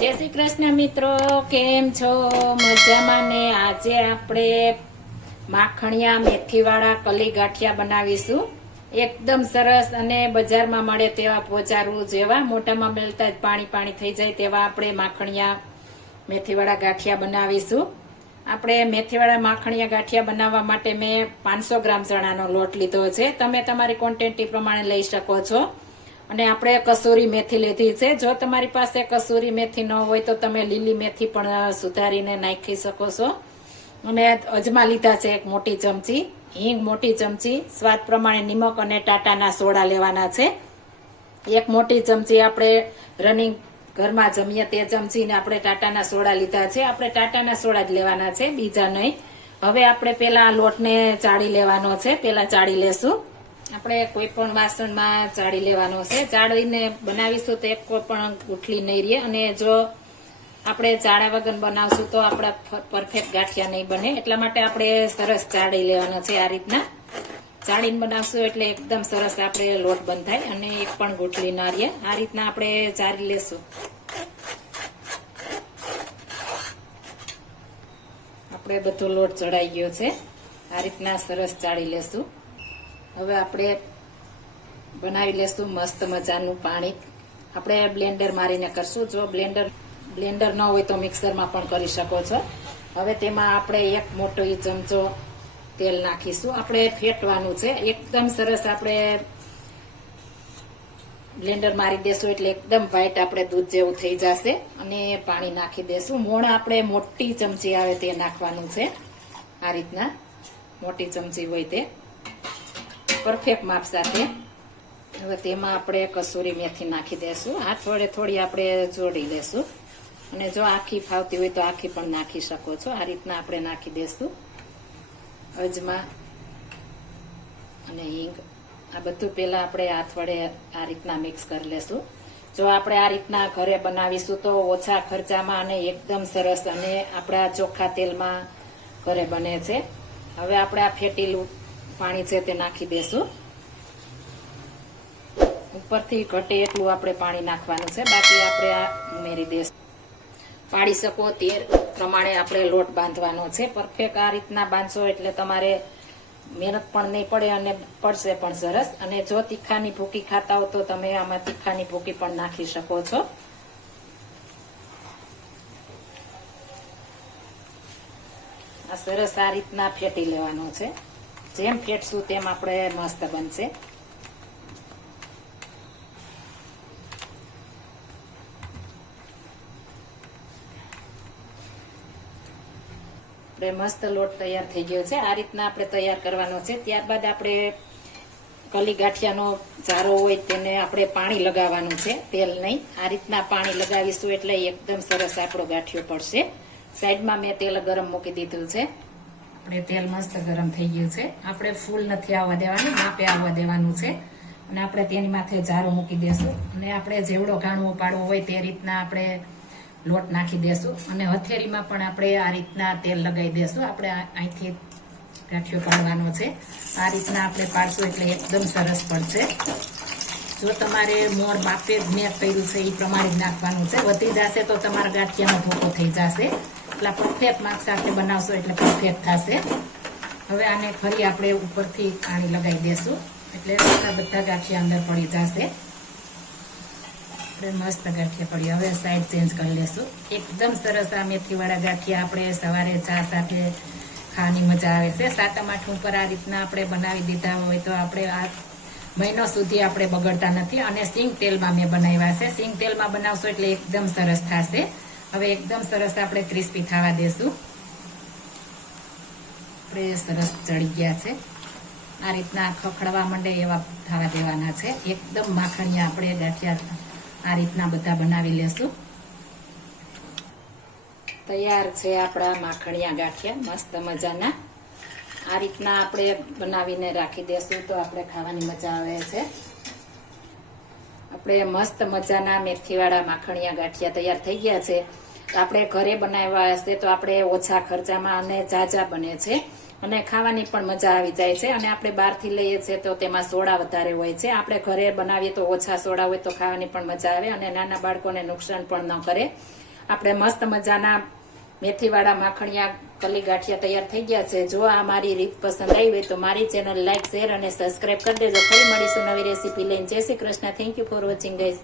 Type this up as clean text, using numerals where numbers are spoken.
જય શ્રી કૃષ્ણ મિત્રો, કેમ છો? મજામાં ને? આજે આપણે માખણિયા મેથીવાળા કલી ગાંઠિયા બનાવીશું. એકદમ સરસ અને બજારમાં મળે તેવા પોચારું જેવા મોઢામાં મેળતા જ પાણી પાણી થઈ જાય તેવા આપણે માખણિયા મેથીવાળા ગાંઠિયા બનાવીશું. આપણે મેથીવાળા માખણિયા ગાંઠિયા બનાવવા માટે મેં 500 ગ્રામ ચણાનો લોટ લીધો છે. તમે તમારી ક્વોન્ટિટી પ્રમાણે લઈ શકો છો. અને આપણે કસૂરી મેથી લીધી છે. જો તમારી પાસે કસૂરી મેથી ન હોય તો તમે લીલી મેથી પણ સુધારીને નાખી શકો છો. અને અજમા લીધા છે 1 મોટી ચમચી, હિંગ મોટી ચમચી, સ્વાદ પ્રમાણે નિમક અને ટાટાના સોડા લેવાના છે. 1 મોટી ચમચી આપણે રનિંગ ઘરમાં જમીએ તે ચમચીને આપણે ટાટાના સોડા લીધા છે. આપણે ટાટાના સોડા જ લેવાના છે, બીજા નહીં. હવે આપણે પેલા લોટને ચાળી લેવાનો છે. પેલા ચાળી લેશું. આપણે કોઈ પણ વાસણમાં ચાળી લેવાનો છે. ચાળીને બનાવીશું તો એક કોઈ પણ ગુઠલી નહીં રહે. અને જો આપણે ચાળા વગર બનાવશું તો આપણા પરફેક્ટ ગાંઠિયા નહીં બને. એટલા માટે આપણે સરસ ચાળી લેવાનો છે. આ રીતના ચાળીને બનાવશું એટલે એકદમ સરસ આપણે લોટ બંધાય અને એક પણ ગુઠલી ના રહે. આ રીતના આપણે ચાળી લેશું. આપણે બધો લોટ ચડાઈ ગયો છે. આ રીતના સરસ ચાળી લેશું. હવે આપણે બનાવી લેશું મસ્ત મજાનું પાણી. આપણે બ્લેન્ડર મારીને કરશું. જો બ્લેન્ડર ન હોય તો મિક્સરમાં પણ કરી શકો છો. હવે તેમાં આપણે 1 મોટો ચમચો તેલ નાખીશું. આપણે ફેટવાનું છે. એકદમ સરસ આપણે બ્લેન્ડર મારી દેશું એટલે એકદમ વ્હાઈટ આપણે દૂધ જેવું થઈ જશે. અને પાણી નાખી દેશું. મોણ આપણે મોટી ચમચી આવે તે નાખવાનું છે. આ રીતના મોટી ચમચી હોય તે પરફેક્ટ માપ સાથે. હવે તેમાં આપણે કસૂરી મેથી નાખી દેશું. હાથ વડે થોડી આપણે જોડી લેશું. અને જો આખી ફાવતી હોય તો આખી પણ નાખી શકો છો. આ રીતના આપણે નાખી દેશું. અજમા અને હિંગ આ બધું પેલા આપણે હાથ વડે આ રીતના મિક્સ કરી લેશું. જો આપણે આ રીતના ઘરે બનાવીશું તો ઓછા ખર્ચામાં અને એકદમ સરસ અને આપણા ચોખ્ખા તેલમાં ઘરે બને છે. હવે આપણે આ ફેટેલું પાણી છે તે નાખી દેશું. ઉપરથી ઘટે એટલું આપણે પાણી નાખવાનું છે. બાકી આપણે આ ઉમેરી દેશું. પાડી શકો તે પ્રમાણે આપણે લોટ બાંધવાનો છે. પરફેક્ટ આ રીતના બાંધશો એટલે તમારે મહેનત પણ નહીં પડે અને પડશે પણ સરસ. અને જો તીખાની ભૂકી ખાતા હો તો તમે આમાં તીખાની ભૂકી પણ નાખી શકો છો. આ સરસ આ રીતના ફેટી લેવાનો છે. જેમ ફેટશું તેમ આપણે મસ્ત બનશે. આપણે મસ્ત લોટ તૈયાર થઈ ગયો છે. આ રીતના આપણે તૈયાર કરવાનો છે. ત્યારબાદ આપણે કલી ગાંઠિયાનો જારો હોય તેને આપણે પાણી લગાવવાનું છે, તેલ નહીં. આ રીતના પાણી લગાવીશું એટલે એકદમ સરસ આપણો ગાંઠિયો પડશે. સાઈડમાં મેં તેલ ગરમ મૂકી દીધું છે. આપણે તેલ મસ્ત ગરમ થઈ ગયું છે. આપણે ફૂલ નથી આવવા દેવાનું, માપે આવવા દેવાનું છે. અને આપણે તેની માથે જારો મૂકી દેશું. અને આપણે જેવડો ઘાણવો પાડવો હોય તે રીતના આપણે લોટ નાખી દેશું. અને હથેળીમાં પણ આપણે આ રીતના તેલ લગાવી દેશું. આપણે અહીંથી ગાંઠિયો પાડવાનો છે. આ રીતના આપણે પાડશું એટલે એકદમ સરસ પડશે. જો તમારે મોર બાપે જ મેં કર્યું છે એ પ્રમાણે જ નાખવાનું છે. વધી જશે તો તમારા ગાંઠિયાનો ભૂકો થઈ જશે. એટલા પરફેક્ટ માપ સાથે બનાવશો એટલે પરફેક્ટ થશે. હવે આને ફરી આપણે ઉપરથી પાણી લગાવી દેશું એટલે બધા ગાંઠિયા અંદર પડી જશે. આપણે મસ્ત ગાંઠિયા પડી. હવે સાઈડ ચેન્જ કરી લેશું. એકદમ સરસ આ મેથીવાળા ગાંઠિયા આપણે સવારે ચા સાથે ખાવાની મજા આવે છે. 7-8 ઉપર આ રીતના આપણે બનાવી દીધા હોય તો આપણે આ મહિનો સુધી આપણે બગડતા નથી. અને સિંગ તેલમાં મેં બનાવ્યા છે. સિંગ તેલમાં બનાવશો એટલે એકદમ સરસ થશે. હવે એકદમ સરસ આપણે ક્રિસ્પી થવા દેશું. આપણે સરસ ચડી ગયા છે. આ રીતના ખખડવા માંડે એવા થવા દેવાના છે. એકદમ માખણિયા આપણે ગાંઠિયા આ રીતના બધા બનાવી લેશું. તૈયાર છે આપણા માખણિયા ગાંઠિયા મસ્ત મજાના. આ રીતના આપણે બનાવીને રાખી દેશું તો આપણે ખાવાની મજા આવે છે. આપણે મસ્ત મજાના મેથીવાળા માખણિયા ગાંઠિયા તૈયાર થઈ ગયા છે. આપણે ઘરે બનાવ્યા હશે તો આપણે ઓછા ખર્ચામાં અને ઝાઝા બને છે. અને ખાવાની પણ મજા આવી જાય છે. અને આપણે બહારથી લઈએ છીએ તો તેમાં સોડા વધારે હોય છે. આપણે ઘરે બનાવીએ તો ઓછા સોડા હોય તો ખાવાની પણ મજા આવે અને નાના બાળકોને નુકસાન પણ ન કરે. આપણે મસ્ત મજાના મેથીવાળા માખણિયા કલી ગાંઠિયા તૈયાર થઈ ગયા છે. જો આ મારી રીત પસંદ આવી હોય તો મારી ચેનલ લાઈક, શેર અને સબસ્ક્રાઇબ કરી દેજો. ફરી મળીશું નવી રેસીપી લઈને. જય Shri Krishna. Thank you for watching guys.